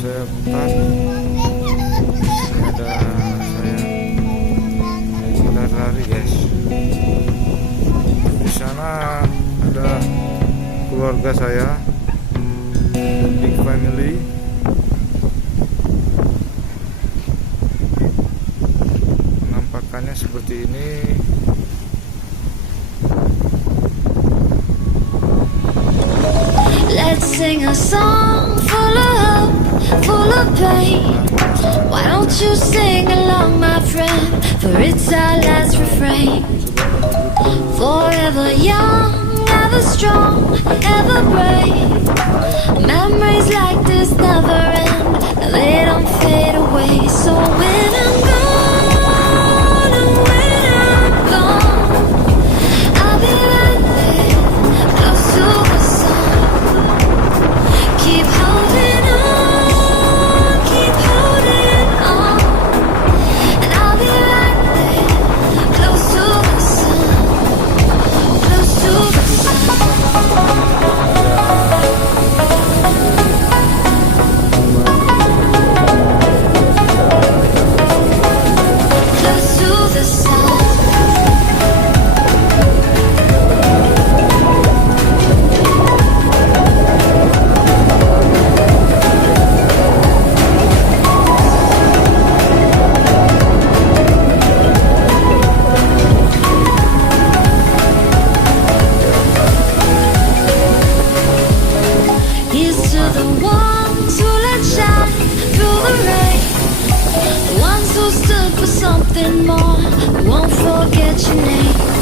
saya putar. Ini ada saya lagi lari guys. Di sana ada keluarga saya, big family. Penampakannya seperti ini. Let's sing a song full of hope, full of pain. Why don't you sing along, my friend? For it's our last refrain. Forever young, ever strong, ever brave. Memories like this never end, they don't fade away. So when I'm gone, and when I'm gone, I'll be right there, close to the sun. Keep holding on, keep holding on, and I'll be right there, close to the sun, close to the close to the sun. Here's to the ones who let shine through the rain, the ones who stood for something more, who won't forget your name.